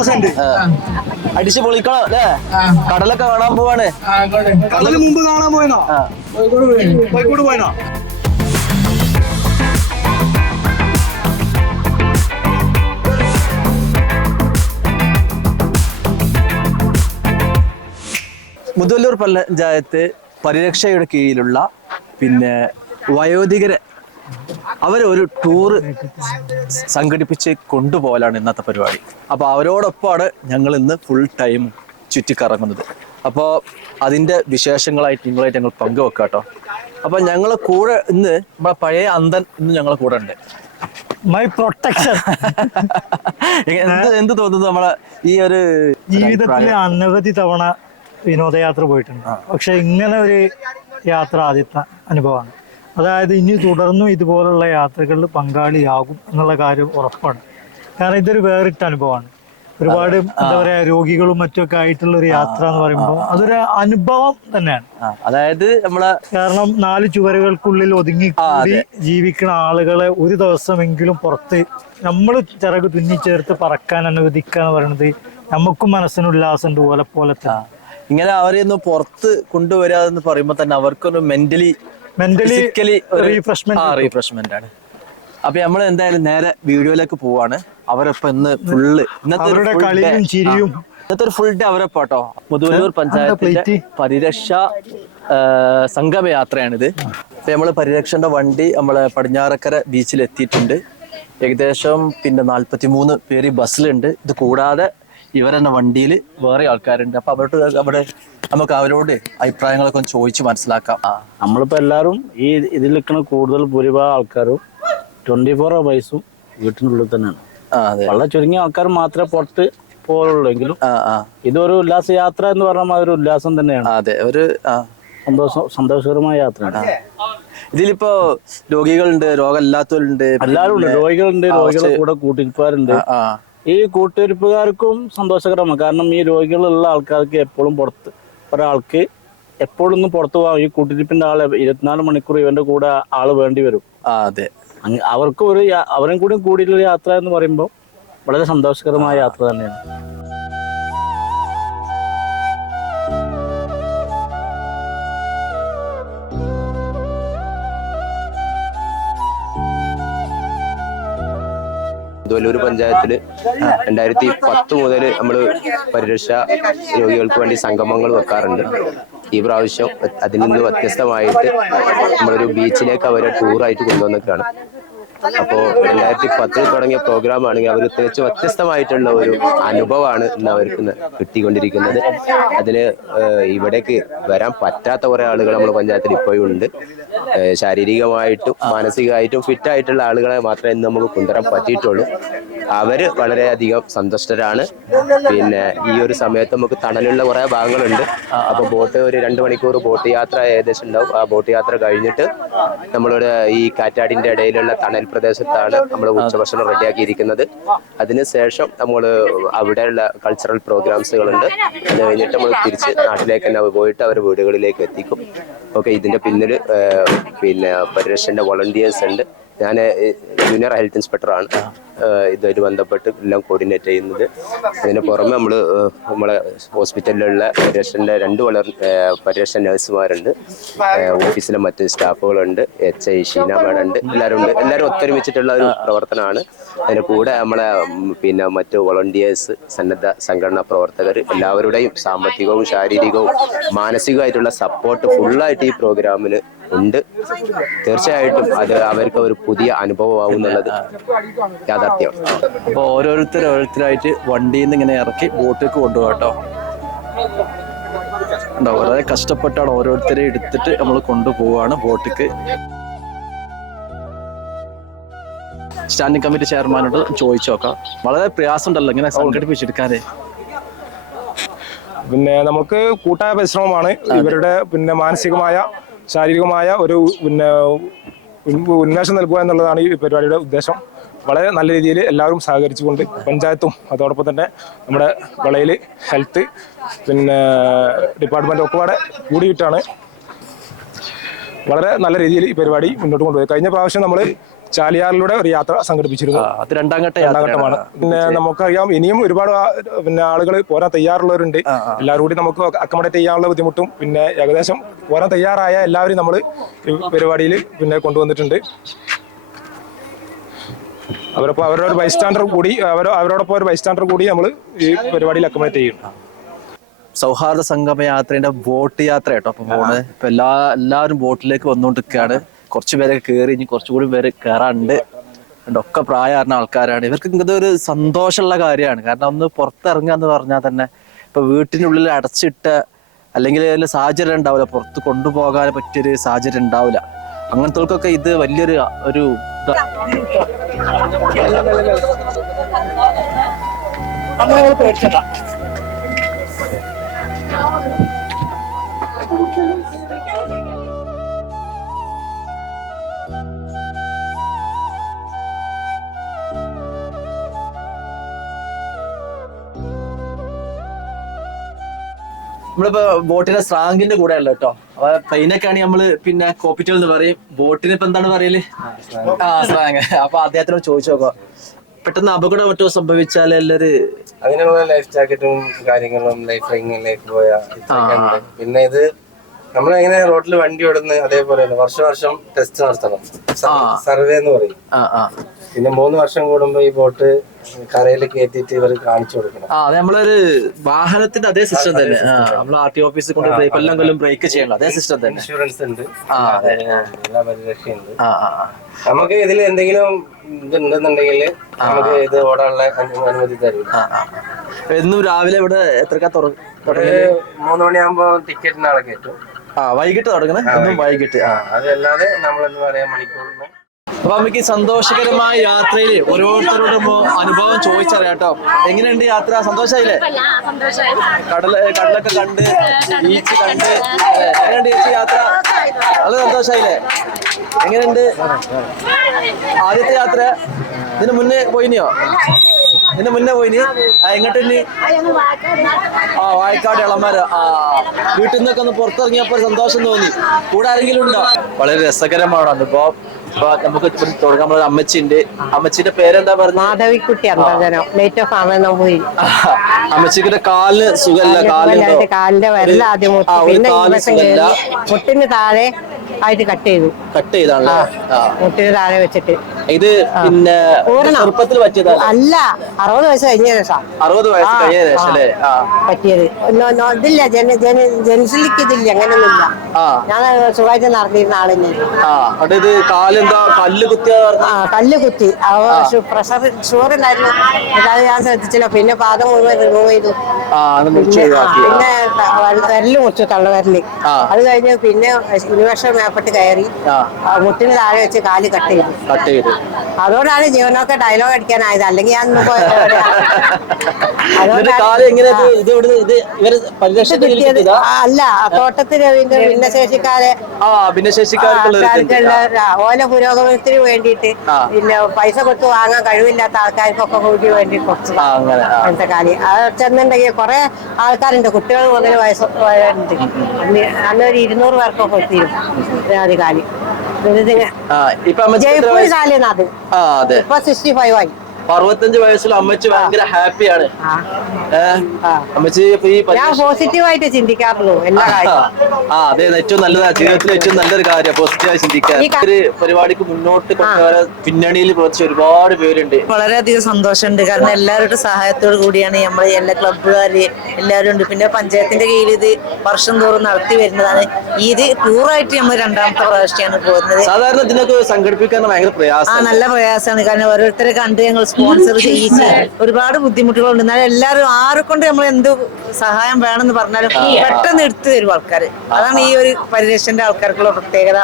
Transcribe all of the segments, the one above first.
സന്തോഷമുണ്ട് അടിച്ച് പൊളിക്കണം അല്ലേ? കടലൊക്കെ കാണാൻ പോവാണ്. കടലിന് മുമ്പ് കാണാൻ പോയനോ. കോഴിക്കോട് പോയനോ മുതലൂർ പഞ്ചായത്ത് പരിരക്ഷയുടെ കീഴിലുള്ള പിന്നെ വയോധികരെ അവരെ ഒരു ടൂറ് സംഘടിപ്പിച്ച് കൊണ്ടുപോകലാണ് ഇന്നത്തെ പരിപാടി. അപ്പോൾ അവരോടൊപ്പമാണ് ഞങ്ങൾ ഇന്ന് ഫുൾ ടൈം ചുറ്റിക്കറങ്ങുന്നത്. അപ്പോൾ അതിന്റെ വിശേഷങ്ങളായിട്ട് നിങ്ങളായിട്ട് ഞങ്ങൾ പങ്കുവെക്കാം കേട്ടോ. അപ്പോൾ ഞങ്ങളെ കൂടെ ഇന്ന് നമ്മളെ പഴയ അന്തൻ ഇന്ന് ഞങ്ങളെ കൂടെ ഉണ്ട്. മൈ പ്രൊട്ടക്ഷൻ എന്ത് എന്ത് തോന്നുന്നു നമ്മളെ ഈ ഒരു ജീവിതത്തിലെ അനവധി തവണ വിനോദയാത്ര പോയിട്ടുണ്ട്. പക്ഷെ ഇങ്ങനെ ഒരു യാത്ര ആദ്യത്തെ അനുഭവമാണ്. അതായത് ഇനി തുടർന്നും ഇതുപോലുള്ള യാത്രകളിൽ പങ്കാളിയാകും എന്നുള്ള കാര്യം ഉറപ്പാണ്. കാരണം ഇതൊരു വേറിട്ട അനുഭവമാണ്. ഒരുപാട് എന്താ പറയാ രോഗികളും മറ്റൊക്കെ ആയിട്ടുള്ള ഒരു യാത്ര എന്ന് പറയുമ്പോൾ അതൊരു അനുഭവം തന്നെയാണ്. അതായത് നമ്മളെ കാരണം നാല് ചുവരുകൾക്കുള്ളിൽ ഒതുങ്ങി ജീവിക്കുന്ന ആളുകളെ ഒരു ദിവസമെങ്കിലും പുറത്ത് നമ്മൾ ചിറക് തുന്നിച്ചേർത്ത് പറക്കാൻ അനുവദിക്കുക എന്ന് പറയുന്നത് നമുക്കും മനസ്സിന് ഉല്ലാസമുണ്ട് പോലെ പോലെ തന്നെ ഇങ്ങനെ അവരെ ഒന്ന് പുറത്ത് കൊണ്ടുവരാതെന്ന് പറയുമ്പോൾ തന്നെ അവർക്കൊന്ന് മെന്റലി മെന്റലി റീഫ്രഷ്മെന്റ് ആ റീഫ്രഷ്മെന്റ് ആണ്. അപ്പൊ നമ്മൾ എന്തായാലും നേരെ വീഡിയോയിലേക്ക് പോവാണ്. അവരൊപ്പം ഇന്ന് ഫുള്ള് ഇന്നത്തെ കളിയും ചിരിയും. ഇന്നത്തെ ഒരു ഫുൾ ഡേ അവരൊപ്പം കേട്ടോ. മുതുവല്ലൂർ പഞ്ചായത്തിന്റെ പരിരക്ഷ സംഗമ സംഗമയാത്രയാണിത്. അപ്പൊ നമ്മൾ പരിരക്ഷന്റെ വണ്ടി നമ്മളെ പടിഞ്ഞാറക്കര ബീച്ചിൽ എത്തിയിട്ടുണ്ട്. ഏകദേശം പിന്നെ നാല്പത്തി മൂന്ന് പേര് ബസ്സിലുണ്ട്. ഇത് കൂടാതെ ഇവരെന്നെ വണ്ടിയിൽ വേറെ ആൾക്കാരുണ്ട്. അപ്പൊ അവരോട് അവിടെ നമുക്ക് അവരോട് അഭിപ്രായങ്ങളൊക്കെ ഒന്ന് ചോദിച്ച് മനസ്സിലാക്കാം. നമ്മളിപ്പോ എല്ലാവരും ഈ ഇതിൽ നിൽക്കുന്ന കൂടുതൽ ഭൂരിഭാഗം ആൾക്കാരും ട്വന്റി ഫോർ അവേഴ്സും വീട്ടിനുള്ളിൽ തന്നെയാണ്. അതെ. വളരെ ചുരുങ്ങിയ ആൾക്കാർ മാത്രമേ പുറത്ത് പോകുള്ളൂ എങ്കിലും ആ ആ. ഇതൊരു ഉല്ലാസ യാത്ര എന്ന് പറഞ്ഞാൽ ഒരു ഉല്ലാസം തന്നെയാണ്. അതെ. ഒരു സന്തോഷം സന്തോഷകരമായ യാത്രയാണ്. ഇതിലിപ്പോ രോഗികളുണ്ട് രോഗമില്ലാത്തവരുണ്ട് എല്ലാവരും ഉണ്ട്. രോഗികളുണ്ട് രോഗികളുടെ കൂടെ കൂട്ടിരിപ്പുകാരുണ്ട് ആ. ഈ കൂട്ടിരിപ്പുകാർക്കും സന്തോഷകരമാണ്. കാരണം ഈ രോഗികളുള്ള ആൾക്കാർക്ക് എപ്പോഴും പുറത്ത് ഒരാൾക്ക് എപ്പോഴൊന്നും പുറത്തു പോകാം ഈ കൂട്ടിരിപ്പിന്റെ ആൾ ഇരുപത്തിനാല് മണിക്കൂർ ഇവന്റെ കൂടെ ആൾ വേണ്ടി വരും. ആ അതെ. അവർക്ക് ഒരു അവരും കൂടി കൂടിയിട്ടുള്ള യാത്ര എന്ന് പറയുമ്പോൾ വളരെ സന്തോഷകരമായ യാത്ര തന്നെയാണ്. മുതലൂർ പഞ്ചായത്തിൽ രണ്ടായിരത്തി പത്ത് മുതൽ നമ്മൾ പരിരക്ഷ രോഗികൾക്ക് വേണ്ടി സംഗമങ്ങൾ വെക്കാറുണ്ട്. ഈ പ്രാവശ്യം അതിൽ നിന്ന് വ്യത്യസ്തമായിട്ട് നമ്മളൊരു ബീച്ചിലേക്ക് അവരെ ടൂറായിട്ട് കൊണ്ടുവന്നിട്ടാണ് അപ്പോൾ രണ്ടായിരത്തി പത്തിൽ തുടങ്ങിയ പ്രോഗ്രാം ആണെങ്കിൽ അവർ തികച്ചും വ്യത്യസ്തമായിട്ടുള്ള ഒരു അനുഭവമാണ് ഇന്ന് അവർക്ക് കിട്ടിക്കൊണ്ടിരിക്കുന്നത്. അതിൽ ഇവിടേക്ക് വരാൻ പറ്റാത്ത കുറെ ആളുകൾ നമ്മുടെ പഞ്ചായത്തിൽ ഇപ്പോഴും ഉണ്ട്. ശാരീരികമായിട്ടും മാനസികമായിട്ടും ഫിറ്റായിട്ടുള്ള ആളുകളെ മാത്രമേ ഇന്ന് നമുക്ക് കൊണ്ടുവരാൻ പറ്റിയിട്ടുള്ളൂ. അവർ വളരെയധികം സന്തുഷ്ടരാണ്. പിന്നെ ഈ ഒരു സമയത്ത് നമുക്ക് തണലുള്ള കുറെ ഭാഗങ്ങളുണ്ട്. അപ്പൊ ബോട്ട് ഒരു രണ്ട് മണിക്കൂർ ബോട്ട് യാത്ര ഏകദേശം ഉണ്ടാവും. ആ ബോട്ട് യാത്ര കഴിഞ്ഞിട്ട് നമ്മളിവിടെ ഈ കാറ്റാടിന്റെ ഇടയിലുള്ള തണൽ പ്രദേശത്താണ് നമ്മൾ ഉച്ചഭക്ഷണം റെഡിയാക്കിയിരിക്കുന്നത്. അതിനുശേഷം നമ്മൾ അവിടെയുള്ള കൾച്ചറൽ പ്രോഗ്രാംസുകളുണ്ട് അത് കഴിഞ്ഞിട്ട് നമ്മൾ തിരിച്ച് നാട്ടിലേക്ക് തന്നെ പോയിട്ട് അവർ വീടുകളിലേക്ക് എത്തിക്കും. ഓക്കെ ഇതിന്റെ പിന്നിൽ പിന്നെ പരിരക്ഷന്റെ വോളണ്ടിയേഴ്സ് ഉണ്ട്. ഞാൻ ജൂനിയർ ഹെൽത്ത് ഇൻസ്പെക്ടറാണ് ഇതുമായിട്ട് ബന്ധപ്പെട്ട് എല്ലാം കോർഡിനേറ്റ് ചെയ്യുന്നത്. അതിന് പുറമെ നമ്മൾ നമ്മളെ ഹോസ്പിറ്റലിലുള്ള പരിരക്ഷന്റെ രണ്ട് വളർ പരിരക്ഷ നഴ്സുമാരുണ്ട് ഓഫീസിലെ മറ്റ് സ്റ്റാഫുകളുണ്ട് എച്ച് ഐ ഷീന മേഡം ഉണ്ട് എല്ലാവരും ഉണ്ട്. എല്ലാവരും ഒത്തൊരുമിച്ചിട്ടുള്ള ഒരു പ്രവർത്തനമാണ്. അതിന് കൂടെ നമ്മളെ പിന്നെ മറ്റ് വോളണ്ടിയേഴ്സ് സന്നദ്ധ സംഘടനാ പ്രവർത്തകർ എല്ലാവരുടെയും സാമ്പത്തികവും ശാരീരികവും മാനസികമായിട്ടുള്ള സപ്പോർട്ട് ഫുള്ളായിട്ട് ഈ പ്രോഗ്രാമിന് ഉണ്ട്. തീർച്ചയായിട്ടും അത് അവർക്ക് ഒരു പുതിയ അനുഭവമാവും എന്നുള്ളത് യാഥാർത്ഥ്യം. അപ്പൊ ഓരോരുത്തർ ഓരോരുത്തരായിട്ട് വണ്ടിയിൽ നിന്ന് ഇങ്ങനെ ഇറക്കി ബോട്ടിലേക്ക് കൊണ്ടുപോകാം കേട്ടോ. ഉണ്ടോ വളരെ കഷ്ടപ്പെട്ടാണ് ഓരോരുത്തരെ എടുത്തിട്ട് നമ്മൾ കൊണ്ടുപോവാണ് ബോട്ടിക്ക്. സ്റ്റാൻഡിംഗ് കമ്മിറ്റി ചെയർമാനോട് ചോദിച്ചു നോക്കാം. വളരെ പ്രയാസമുണ്ടല്ലോ ഇങ്ങനെ സംഘടിപ്പിച്ചെടുക്കാനേ. പിന്നെ നമുക്ക് കൂട്ടായ പരിശ്രമമാണ്. ഇവരുടെ പിന്നെ മാനസികമായ ശാരീരികമായ ഒരു പിന്നെ ഉന്മേഷം നൽകുക എന്നുള്ളതാണ് ഈ പരിപാടിയുടെ ഉദ്ദേശം. വളരെ നല്ല രീതിയിൽ എല്ലാവരും സഹകരിച്ചുകൊണ്ട് പഞ്ചായത്തും അതോടൊപ്പം തന്നെ നമ്മുടെ വിളയിൽ ഹെൽത്ത് പിന്നെ ഡിപ്പാർട്ട്മെന്റ് ഒക്കെപാടെ കൂടിയിട്ടാണ് വളരെ നല്ല രീതിയിൽ ഈ പരിപാടി മുന്നോട്ട് കൊണ്ടുപോയി കഴിഞ്ഞ പ്രാവശ്യം നമ്മൾ ചാലിയാറിലൂടെ ഒരു യാത്ര സംഘടിപ്പിച്ചിരുന്നു. അത് രണ്ടാം ഘട്ട ഘട്ടമാണ് പിന്നെ നമുക്കറിയാം ഇനിയും ഒരുപാട് പിന്നെ ആളുകൾ പോരാൻ തയ്യാറുള്ളവരുണ്ട്. എല്ലാവരും കൂടി നമുക്ക് അക്കോമഡേറ്റ് ചെയ്യാനുള്ള ബുദ്ധിമുട്ടും പിന്നെ ഏകദേശം പോരാൻ തയ്യാറായ എല്ലാവരും നമ്മൾ പരിപാടിയിൽ പിന്നെ കൊണ്ടുവന്നിട്ടുണ്ട്. അവരൊപ്പം അവരുടെ ഒരു ബൈസ്റ്റാൻഡർ കൂടി അവരോ അവരോടൊപ്പം ഒരു ബൈസ്റ്റാൻഡർ കൂടി നമ്മൾ ഈ പരിപാടിയിൽ അക്കോമഡേറ്റ് ചെയ്യും. സൗഹാർദ്ദ സംഗമ യാത്രയുടെ ബോട്ട് യാത്ര കേട്ടോ അപ്പൊ പോണ് ഇപ്പൊ എല്ലാ എല്ലാവരും ബോട്ടിലേക്ക് വന്നുകൊണ്ടിരിക്കുകയാണ് കുറച്ച് പേരൊക്കെ കയറി ഇനി കുറച്ചുകൂടി പേര് കയറാണ്ട്. ഒക്കെ പ്രായമായിരുന്ന ആൾക്കാരാണ്. ഇവർക്ക് ഇങ്ങനത്തെ ഒരു സന്തോഷമുള്ള കാര്യമാണ്. കാരണം ഒന്ന് പുറത്തിറങ്ങുക എന്ന് പറഞ്ഞാൽ തന്നെ ഇപ്പൊ വീട്ടിനുള്ളിൽ അടച്ചിട്ട് അല്ലെങ്കിൽ അതിൽ സാഹചര്യം ഉണ്ടാവില്ല. പുറത്ത് കൊണ്ടുപോകാൻ പറ്റിയൊരു സാഹചര്യം ഉണ്ടാവില്ല. അങ്ങനത്തെ ഇത് വലിയൊരു ഒരു ഇതാ. നമ്മളിപ്പോ ബോട്ടിന്റെ സ്രാങ്കിന്റെ കൂടെ അല്ല കേട്ടോ. അപ്പൊ പെയിനൊക്കെയാണ് നമ്മൾ പിന്നെ കോപ്പിറ്റൽ എന്ന് പറയും. ബോട്ടിന് ഇപ്പൊ എന്താണ് പറയൽ? ആ സ്ട്രാങ് അപ്പൊ അദ്ദേഹത്തിനോട് ചോദിച്ചു നോക്കാം. പെട്ടെന്ന് അപകടം മറ്റോ സംഭവിച്ചാൽ എല്ലാവരും അങ്ങനെയുള്ള ലൈഫ് ജാക്കറ്റും കാര്യങ്ങളും ലൈഫ് റിങ് ലൈഫ് പോയ പിന്നെ ഇത് നമ്മൾ എങ്ങനെ റോഡിൽ വണ്ടി ഓടുന്നത് അതേപോലെ വർഷം വർഷം ടെസ്റ്റ് നടത്തണം. സർവേ എന്ന് പറയും. പിന്നെ മൂന്ന് വർഷം കൂടുമ്പോ ഈ ബോട്ട് കരയിൽ കയറ്റിട്ട് ഇവർ കാണിച്ചു കൊടുക്കണം. ആ അത് നമ്മളൊരു വാഹനത്തിന്റെ അതേ സിസ്റ്റം തന്നെ. നമ്മൾ ആർ ടി ഓഫീസിൽ കൊണ്ട് ബ്രേക്ക് കൊല്ലം കൊല്ലം ബ്രേക്ക് ചെയ്യണം. അതേ സിസ്റ്റം തന്നെ. ഇൻഷുറൻസ് ഉണ്ട്. എല്ലാ പരിരക്ഷയുണ്ട്. നമുക്ക് ഇതിൽ എന്തെങ്കിലും ഇതുണ്ടെന്നുണ്ടെങ്കിൽ നമുക്ക് ഇത് ഓടാനുള്ള അനുമതി തരും. എന്നും രാവിലെ ഇവിടെ എത്രക്കാ തുറക്കും മൂന്ന് മണിയാകുമ്പോ ടിക്കറ്റിന് ആളെ കയറ്റും. ആ വൈകിട്ട് തുടങ്ങണേ? എന്നും വൈകിട്ട്. ആ. അതല്ലാതെ നമ്മൾ എന്താ പറയാ മണിക്കൂറിന് അപ്പൊ നമുക്ക് സന്തോഷകരമായ യാത്രയിൽ ഓരോരുത്തരോടും അനുഭവം ചോദിച്ചറിയാം കേട്ടോ. എങ്ങനെയുണ്ട് യാത്ര? സന്തോഷായില്ലേ? കടൽ കടലൊക്കെ കണ്ട് ബീച്ച് കണ്ട്. എങ്ങനെയുണ്ട് ചേച്ചി യാത്ര? നല്ല സന്തോഷായില്ലേ? എങ്ങനെയുണ്ട്? ആദ്യത്തെ യാത്ര? ഇതിന് മുന്നേ പോയിനിയോ? ഇതിന് മുന്നേ പോയിനി? ആ എങ്ങോട്ട് ഇനി? ആ വായക്കാട് ഇളമാര് ആ വീട്ടിൽ നിന്നൊക്കെ ഒന്ന് പുറത്തിറങ്ങിയപ്പോ സന്തോഷം തോന്നി. കൂടെ ആരെങ്കിലും ഉണ്ടോ? വളരെ രസകരമാണ്. അനുഭവം ഇപ്പൊ നമുക്ക് തുടങ്ങാൻ നമ്മളൊരു അമ്മച്ചിണ്ട് അമ്മച്ചിന്റെ പേരെന്താ പറഞ്ഞത് മാധവിക്കുട്ടി അന്തർജനം ലേറ്റ് ഓഫ് ആമെന്ന് പോയി. അമ്മച്ചിന്റെ കാലിന് സുഖല്ല കാലുണ്ടോ എന്റെ കാലിന്റെ വിരൽ ആദ്യം മുട്ട്. ആ, ഒരു പിന്നെ കാൽ. കയറി മുട്ടിന് താഴെ ആയിട്ട് കട്ട് ചെയ്തു. കട്ട് ചെയ്താണല്ലേ? ആ മുട്ടിന് താഴെ വെച്ചിട്ട്. ഇത് പിന്നെ ചെറുപ്പത്തിൽ പറ്റിയതാ? അല്ല അറുപത് വയസ്സ് കഴിഞ്ഞ ശേഷം. അറുപത് വയസ്സ് കഴിഞ്ഞ ശേഷം അല്ലേ? പറ്റിയത്. ഇതില്ല ജന ജന ജനസിലേക്ക് ഇതില്ല അങ്ങനെയൊന്നുമില്ല ഞാൻ സുഖമായിട്ട് നടന്നിരുന്ന ആളെന്നെ ആ അവിടെ ഇത് കാലെന്താ? കല്ല് കുത്തി ആ കല്ല് കുത്തി. പ്രഷർ ഷുഗർ ഉണ്ടായിരുന്നു. അതായത് അത് ഞാൻ ശ്രദ്ധിച്ചില്ല. പിന്നെ പാദം മുഴുവൻ റിമൂവ് ചെയ്തു. പിന്നെ വരൽ മുറിച്ചു തള്ളവിരൽ. അത് കഴിഞ്ഞ് പിന്നെ ഇൻവെർഷൻ മേപ്പെട്ട് കയറി. മുട്ടിന് താഴെ വെച്ച് കാൽ കട്ട് ചെയ്തു. കട്ട് ചെയ്ത്. അതോടാണ് ജീവനൊക്കെ ഡയലോഗ് അടിക്കാനായത്. അല്ലെങ്കിൽ ഞാൻ അതുകൊണ്ടാണ് അല്ല തോട്ടത്തിൽ ഭിന്നശേഷിക്കാരെ ഓല പുരോഗമനത്തിന് വേണ്ടിയിട്ട് പിന്നെ പൈസ കൊടുത്ത് വാങ്ങാൻ കഴിവില്ലാത്ത ആൾക്കാർക്കൊക്കെ കൂടി വേണ്ടി ആ. അങ്ങനത്തെ കാലി അത് ചെന്നുണ്ടെങ്കിൽ കുറെ ആൾക്കാരുണ്ട്. കുട്ടികൾ മുതൽ വയസ്സ് ഉണ്ട് അന്ന് ഒരു ഇരുന്നൂറ് പേർക്കൊക്കെ എത്തിയിരുന്നു. ആദ്യ കാലി ഇപ്പൊ ജയ്പൂർ അതെ. ഇപ്പൊ സിക്സ്റ്റി ഫൈവ് ആയി. അറുപത്തഞ്ച് വയസ്സിൽ അമ്മച്ചി ഭയങ്കര ഹാപ്പിയാണ്. അമ്മച്ചി ഈ ഞാൻ പോസിറ്റീവായിട്ട് ചിന്തിക്കാറുള്ളൂ എല്ലാ ആ അതെ ഏറ്റവും നല്ലതാ. ജീവിതത്തിലെ ഏറ്റവും നല്ലൊരു കാര്യം പോസിറ്റീവായി ചിന്തിക്കാൻ. ഒരു പരിപാടിക്ക് മുന്നോട്ട് കൊണ്ടുവരാൻ പിന്നണിയിൽ പ്രവർത്തിച്ച ഒരുപാട് പേരുണ്ട്. വളരെയധികം സന്തോഷമുണ്ട്. കാരണം എല്ലാവരുടെ സഹായത്തോടു കൂടിയാണ് നമ്മൾ എല്ലാ ക്ലബ്ബുകാര് എല്ലാവരും ഉണ്ട്. പിന്നെ പഞ്ചായത്തിന്റെ കീഴിൽ ഇത് വർഷം തോറും നടത്തി വരുന്നതാണ്. ഇത് ടൂറായിട്ട് നമ്മൾ രണ്ടാമത്തെ പ്രാവശ്യമാണ് പോകുന്നത്. സാധാരണ ഇതിനൊക്കെ സംഘടിപ്പിക്കാൻ ഭയങ്കര ആ പ്രയാസം നല്ല പ്രയാസമാണ്. കാരണം ഓരോരുത്തരെ കണ്ട് ഞങ്ങൾ സ്പോൺസർ ചെയ്യിച്ച് ഒരുപാട് ബുദ്ധിമുട്ടുകളുണ്ട്. എന്നാലും എല്ലാവരും ആരെ കൊണ്ട് നമ്മൾ എന്ത് സഹായം വേണമെന്ന് പറഞ്ഞാലും പെട്ടെന്ന് എടുത്തു തരും ആൾക്കാർ അതാണ് ഈ ഒരു പരിരക്ഷന്റെ ആൾക്കാർക്കുള്ള പ്രത്യേകത.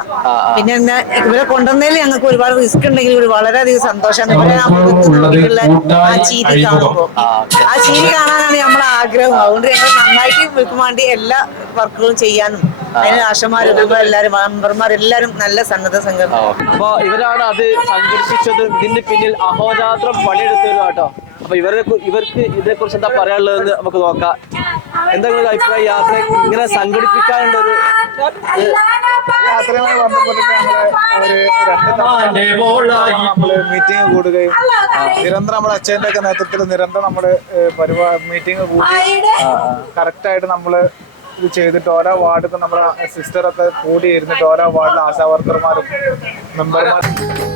പിന്നെ എന്താ ഇവരെ കൊണ്ടുവന്നതിൽ ഞങ്ങൾക്ക് ഒരുപാട് റിസ്ക് ഉണ്ടെങ്കിൽ ഒരു വളരെയധികം സന്തോഷമാണ് ഇവരെ ആ മുഖത്ത് നോക്കിയിട്ടുള്ള ആ ചിരി കാണുമ്പോൾ ആ ചിരി കാണാനാണ് നമ്മളെ ആഗ്രഹം അതുകൊണ്ട് ഞങ്ങൾ നന്നായിട്ട് വിൽക്കാൻ വേണ്ടി എല്ലാ വർക്കുകളും ചെയ്യാനും അതിന് ആശമാരും എല്ലാരും മെമ്പർമാർ എല്ലാരും നല്ല സന്നദ്ധ സംഘം അപ്പൊ ഇവരാണ് അത് സംഘടിപ്പിച്ചത്. ഇതിന്റെ പിന്നിൽ അഹോരാത്രം പണിയെടുത്തവരും കേട്ടോ. അപ്പൊ ഇവരെ ഇവർക്ക് ഇതേ കുറിച്ച് എന്താ പറയാനുള്ളതെന്ന് നമുക്ക് നോക്കാം. എന്തെങ്കിലും അഭിപ്രായം? യാത്ര ഇങ്ങനെ സംഘടിപ്പിക്കാനുള്ള ഒരു യാത്രയുമായി ബന്ധപ്പെട്ടിട്ട് ഞങ്ങൾ ഒരു രണ്ട് തവണ നമ്മൾ മീറ്റിംഗ് കൂടുകയും നിരന്തരം നമ്മുടെ അച്ഛന്റെ ഒക്കെ നേതൃത്വത്തിൽ നിരന്തരം നമ്മൾ പരിപാടി മീറ്റിംഗ് കൂടി കറക്റ്റ് ആയിട്ട് നമ്മൾ ഇത് ചെയ്തിട്ട് ഓരോ നമ്മുടെ സിസ്റ്റർ ഒക്കെ കൂടി ഇരുന്നിട്ട് ഓരോ വാർഡിലെ ആശാവർക്കർമാരും മെമ്പർമാരും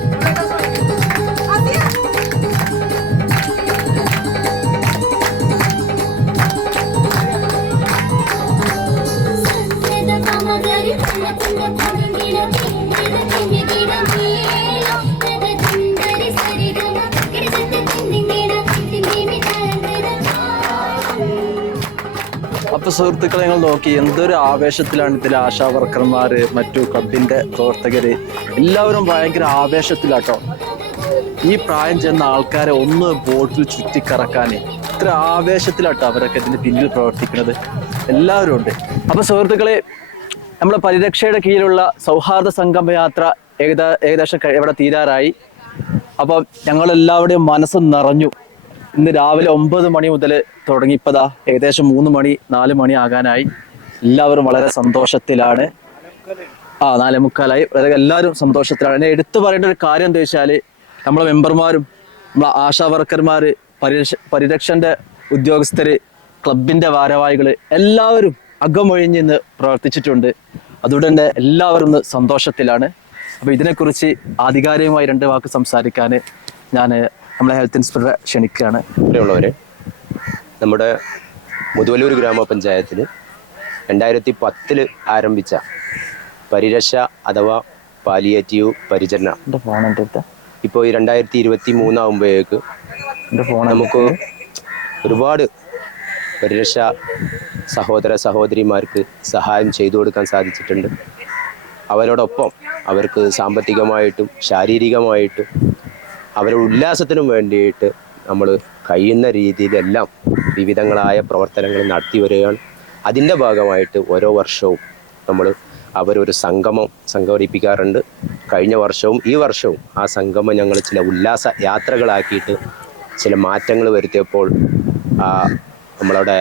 അപ്പൊ സുഹൃത്തുക്കളെ നിങ്ങൾ നോക്കി എന്തൊരു ആവേശത്തിലാണ് ഇതിൽ ആശാ വർക്കർമാർ മറ്റു ക്ലബിന്റെ പ്രവർത്തകർ എല്ലാവരും ഭയങ്കര ആവേശത്തിലാട്ടോ. ഈ പ്രായം ചെന്ന ആൾക്കാരെ ഒന്ന് ബോട്ടിൽ ചുറ്റിക്കറക്കാന് ഇത്ര ആവേശത്തിലാട്ടോ അവരൊക്കെ ഇതിന്റെ പിന്നിൽ പ്രവർത്തിക്കുന്നത്. എല്ലാവരും ഉണ്ട്. അപ്പൊ സുഹൃത്തുക്കളെ നമ്മുടെ പരിരക്ഷയുടെ കീഴിലുള്ള സൗഹാർദ്ദ സംഗമ യാത്ര ഏകദ ഏകദേശം ഇവിടെ തീരാറായി. അപ്പം ഞങ്ങളെല്ലാവരുടെയും മനസ്സ് നിറഞ്ഞു. ഇന്ന് രാവിലെ ഒമ്പത് മണി മുതൽ തുടങ്ങിയപ്പതാ ഏകദേശം മൂന്ന് മണി നാല് മണി ആകാനായി. എല്ലാവരും വളരെ സന്തോഷത്തിലാണ്. ആ നാലേ മുക്കാലായി. വളരെ എല്ലാവരും സന്തോഷത്തിലാണ്. എന്നെ എടുത്തു പറയേണ്ട ഒരു കാര്യം എന്താ വെച്ചാൽ നമ്മളെ മെമ്പർമാരും നമ്മളെ ആശാ വർക്കർമാര് പരിരക്ഷ പരിരക്ഷന്റെ ഉദ്യോഗസ്ഥര് ക്ലബിന്റെ ഭാരവാഹികൾ എല്ലാവരും അകമൊഴിഞ്ഞ് ഇന്ന് പ്രവർത്തിച്ചിട്ടുണ്ട്. അതുകൊണ്ട് തന്നെ എല്ലാവരും സന്തോഷത്തിലാണ്. അപ്പൊ ഇതിനെക്കുറിച്ച് ആധികാരികമായി രണ്ട് വാക്ക് സംസാരിക്കാൻ ഞാൻ നമ്മളെ ഹെൽത്ത് ഇൻസ്പെക്ടറെ ക്ഷണിക്കുകയാണ്. ഇവിടെയുള്ളവർ നമ്മുടെ മുതുവല്ലൂർ ഗ്രാമപഞ്ചായത്തിൽ രണ്ടായിരത്തി പത്തിൽ ആരംഭിച്ച പരിരക്ഷ അഥവാ പാലിയേറ്റീവ് പരിചരണ. എന്റെ ഫോൺ എന്റെ അടുത്ത്. ഇപ്പോൾ ഈ രണ്ടായിരത്തി ഇരുപത്തി മൂന്നാകുമ്പോഴേക്ക് എന്റെ ഫോൺ നമുക്ക് ഒരുപാട് പരിരക്ഷ സഹോദര സഹോദരിമാർക്ക് സഹായം ചെയ്തു കൊടുക്കാൻ സാധിച്ചിട്ടുണ്ട്. അവരോടൊപ്പം അവർക്ക് സാമ്പത്തികമായിട്ടും ശാരീരികമായിട്ടും അവരുടെ ഉല്ലാസത്തിനും വേണ്ടിയിട്ട് നമ്മൾ കഴിയുന്ന രീതിയിലെല്ലാം വിവിധങ്ങളായ പ്രവർത്തനങ്ങൾ നടത്തി വരികയാണ്. അതിന്റെ ഭാഗമായിട്ട് ഓരോ വർഷവും നമ്മൾ അവരൊരു സംഗമം സംഘടിപ്പിക്കാറുണ്ട്. കഴിഞ്ഞ വർഷവും ഈ വർഷവും ആ സംഗമം ഞങ്ങൾ ചില ഉല്ലാസ യാത്രകളാക്കിയിട്ട് ചില മാറ്റങ്ങൾ വരുത്തിയപ്പോൾ ആ നമ്മളുടെ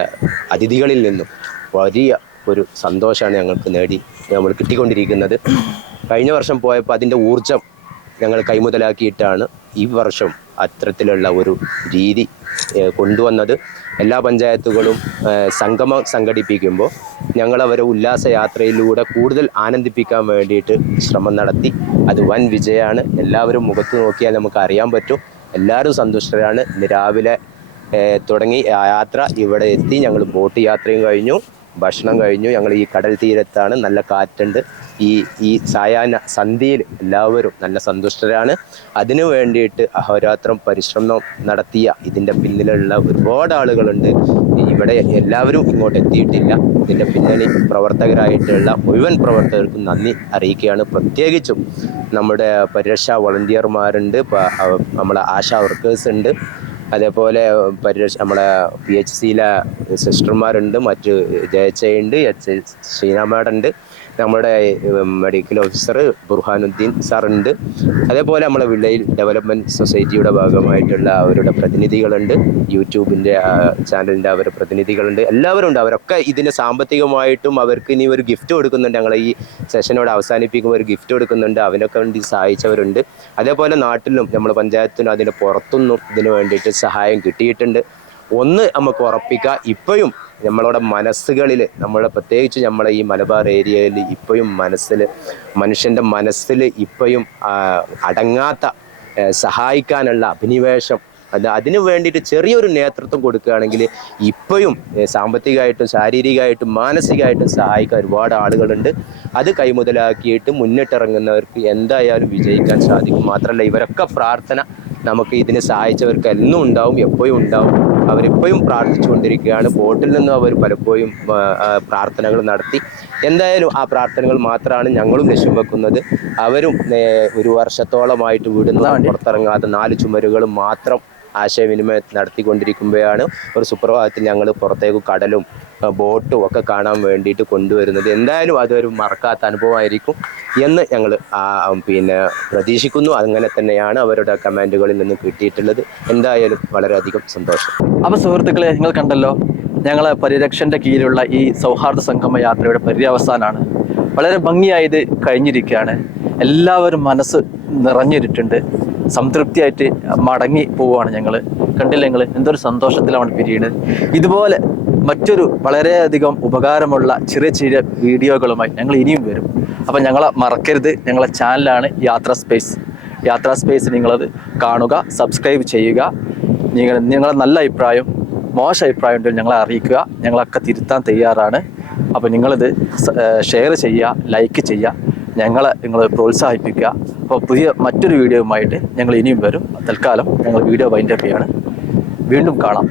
അതിഥികളിൽ നിന്നും വലിയ ഒരു സന്തോഷമാണ് ഞങ്ങൾക്ക് നേടി നമ്മൾ കിട്ടിക്കൊണ്ടിരിക്കുന്നത്. കഴിഞ്ഞ വർഷം പോയപ്പോൾ അതിന്റെ ഊർജം ഞങ്ങൾ കൈമുതലാക്കിയിട്ടാണ് ഈ വർഷം അത്തരത്തിലുള്ള ഒരു രീതി കൊണ്ടുവന്നത്. എല്ലാ പഞ്ചായത്തുകളും സംഗമം സംഘടിപ്പിക്കുമ്പോൾ ഞങ്ങൾ അവരെ ഉല്ലാസയാത്രയിലൂടെ കൂടുതൽ ആനന്ദിപ്പിക്കാൻ വേണ്ടിയിട്ട് ശ്രമം നടത്തി. അത് വൻ വിജയമാണ്. എല്ലാവരും മുഖത്ത് നോക്കിയാൽ നമുക്ക് അറിയാൻ പറ്റും. എല്ലാവരും സന്തുഷ്ടരാണ്. ഇന്ന് രാവിലെ തുടങ്ങി യാത്ര. ഇവിടെ എത്തി ഞങ്ങൾ ബോട്ട് യാത്രയും കഴിഞ്ഞു ഭക്ഷണം കഴിഞ്ഞു. ഞങ്ങൾ ഈ കടൽ തീരത്താണ്. നല്ല കാറ്റുണ്ട്. ഈ ഈ സായാഹ്ന സന്ധ്യയിൽ എല്ലാവരും നല്ല സന്തുഷ്ടരാണ്. അതിനു വേണ്ടിയിട്ട് അഹോരാത്രം പരിശ്രമം നടത്തിയ ഇതിന്റെ പിന്നിലുള്ള ഒരുപാട് ആളുകളുണ്ട്. ഇവിടെ എല്ലാവരും ഇങ്ങോട്ട് എത്തിയിട്ടില്ല. ഇതിന്റെ പിന്നണി പ്രവർത്തകരായിട്ടുള്ള മുഴുവൻ പ്രവർത്തകർക്കും നന്ദി അറിയിക്കുകയാണ്. പ്രത്യേകിച്ചും നമ്മുടെ പരിരക്ഷാ വളണ്ടിയർമാരുണ്ട്. നമ്മളെ ആശാ വർക്കേഴ്സ് ഉണ്ട്. അതേപോലെ പരിരക്ഷ നമ്മളെ പി എച്ച് സിയിലെ സിസ്റ്റർമാരുണ്ട്. മറ്റ് ജയച്ചയുണ്ട് എച്ച് ശ്രീനാമേടുണ്ട് നമ്മുടെ മെഡിക്കൽ ഓഫീസർ ബുർഹാനുദ്ദീൻ സാറുണ്ട് അതേപോലെ നമ്മുടെ വിളയിൽ ഡെവലപ്മെന്റ് സൊസൈറ്റിയുടെ ഭാഗമായിട്ടുള്ള അവരുടെ പ്രതിനിധികളുണ്ട്. യൂട്യൂബിന്റെ ചാനലിന്റെ അവരുടെ പ്രതിനിധികളുണ്ട്. എല്ലാവരും ഉണ്ട്. അവരൊക്കെ ഇതിന് സാമ്പത്തികമായിട്ടും അവർക്ക് ഇനി ഒരു ഗിഫ്റ്റ് കൊടുക്കുന്നുണ്ട്. ഞങ്ങൾ ഈ സെഷനോട് അവസാനിപ്പിക്കുമ്പോൾ ഒരു ഗിഫ്റ്റ് കൊടുക്കുന്നുണ്ട്. അവനൊക്കെ വേണ്ടി സഹായിച്ചവരുണ്ട്. അതേപോലെ നാട്ടിലും നമ്മൾ പഞ്ചായത്തിനും അതിന് പുറത്തുനിന്നും ഇതിന് വേണ്ടിയിട്ട് സഹായം കിട്ടിയിട്ടുണ്ട്. ഒന്ന് നമുക്ക് ഉറപ്പിക്കുക ഇപ്പോഴും നമ്മളുടെ മനസ്സുകളിൽ നമ്മളെ പ്രത്യേകിച്ച് നമ്മളെ ഈ മലബാർ ഏരിയയിൽ ഇപ്പോഴും മനസ്സിൽ മനുഷ്യന്റെ മനസ്സിൽ ഇപ്പോഴും അടങ്ങാത്ത സഹായിക്കാനുള്ള അഭിനിവേശം അത് അതിനു വേണ്ടിയിട്ട് ചെറിയൊരു നേതൃത്വം കൊടുക്കുകയാണെങ്കിൽ ഇപ്പോഴും സാമ്പത്തികമായിട്ടും ശാരീരികമായിട്ടും മാനസികമായിട്ടും സഹായിക്കാൻ ഒരുപാട് ആളുകളുണ്ട്. അത് കൈമുതലാക്കിയിട്ട് മുന്നിട്ടിറങ്ങുന്നവർക്ക് എന്തായാലും വിജയിക്കാൻ സാധിക്കും. മാത്രമല്ല ഇവരൊക്കെ പ്രാർത്ഥന നമുക്ക് ഇതിനെ സഹായിച്ചവർക്ക് എന്നും ഉണ്ടാവും എപ്പോഴും ഉണ്ടാവും. അവരെപ്പോഴും പ്രാർത്ഥിച്ചുകൊണ്ടിരിക്കുകയാണ്. ബോട്ടിൽ നിന്നും അവർ പലപ്പോഴും പ്രാർത്ഥനകൾ നടത്തി. എന്തായാലും ആ പ്രാർത്ഥനകൾ മാത്രമാണ് ഞങ്ങളും ലക്ഷ്യം വെക്കുന്നത്. അവരും ഒരു വർഷത്തോളമായിട്ട് വീടുന്ന പുറത്തിറങ്ങാതെ നാല് ചുമരുകളും മാത്രം ആശയവിനിമയം നടത്തിക്കൊണ്ടിരിക്കുമ്പോഴാണ് ഒരു സുപ്രഭാതത്തിൽ ഞങ്ങൾ പുറത്തേക്ക് കടലും ബോട്ടും ഒക്കെ കാണാൻ വേണ്ടിയിട്ട് കൊണ്ടുവരുന്നത്. എന്തായാലും അതൊരു മറക്കാത്ത അനുഭവമായിരിക്കും എന്ന് ഞങ്ങൾ പിന്നെ പ്രതീക്ഷിക്കുന്നു. അങ്ങനെ തന്നെയാണ് അവരുടെ കമാൻഡുകളിൽ നിന്ന് കിട്ടിയിട്ടുള്ളത്. എന്തായാലും വളരെയധികം സന്തോഷം. അപ്പൊ സുഹൃത്തുക്കളെ നിങ്ങൾ കണ്ടല്ലോ ഞങ്ങളെ പരിരക്ഷന്റെ കീഴിലുള്ള ഈ സൗഹാർദ്ദ സംഗമ യാത്രയുടെ പര്യവസാനാണ്. വളരെ ഭംഗിയായത് കഴിഞ്ഞിരിക്കുകയാണ്. എല്ലാവരും മനസ്സ് നിറഞ്ഞിട്ടുണ്ട് സംതൃപ്തിയായിട്ട് മടങ്ങി പോവുകയാണ് ഞങ്ങൾ കണ്ടില്ല ഞങ്ങൾ എന്തൊരു സന്തോഷത്തിലാണ് പിരിയുന്നത് ഇതുപോലെ മറ്റൊരു വളരെയധികം ഉപകാരമുള്ള ചെറിയ ചെറിയ വീഡിയോകളുമായി ഞങ്ങൾ ഇനിയും വരും. അപ്പം ഞങ്ങളെ മറക്കരുത്. ഞങ്ങളെ ചാനലാണ് യാത്രാ സ്പേസ്. യാത്രാ സ്പേസ് നിങ്ങളത് കാണുക സബ്സ്ക്രൈബ് ചെയ്യുക. നിങ്ങൾ നിങ്ങളെ നല്ല അഭിപ്രായം മോശം അഭിപ്രായം ഉണ്ടെങ്കിൽ ഞങ്ങളെ അറിയിക്കുക. ഞങ്ങളൊക്കെ തിരുത്താൻ തയ്യാറാണ്. അപ്പോൾ നിങ്ങളിത് ഷെയർ ചെയ്യുക ലൈക്ക് ചെയ്യുക. ഞങ്ങളെ നിങ്ങൾ പ്രോത്സാഹിപ്പിക്കുക. അപ്പോൾ പുതിയ മറ്റൊരു വീഡിയോയുമായിട്ട് ഞങ്ങൾ ഇനിയും വരും. തൽക്കാലം ഞങ്ങൾ വീഡിയോ വൈൻഡപ്പ് ചെയ്യാണ്. വീണ്ടും കാണാം.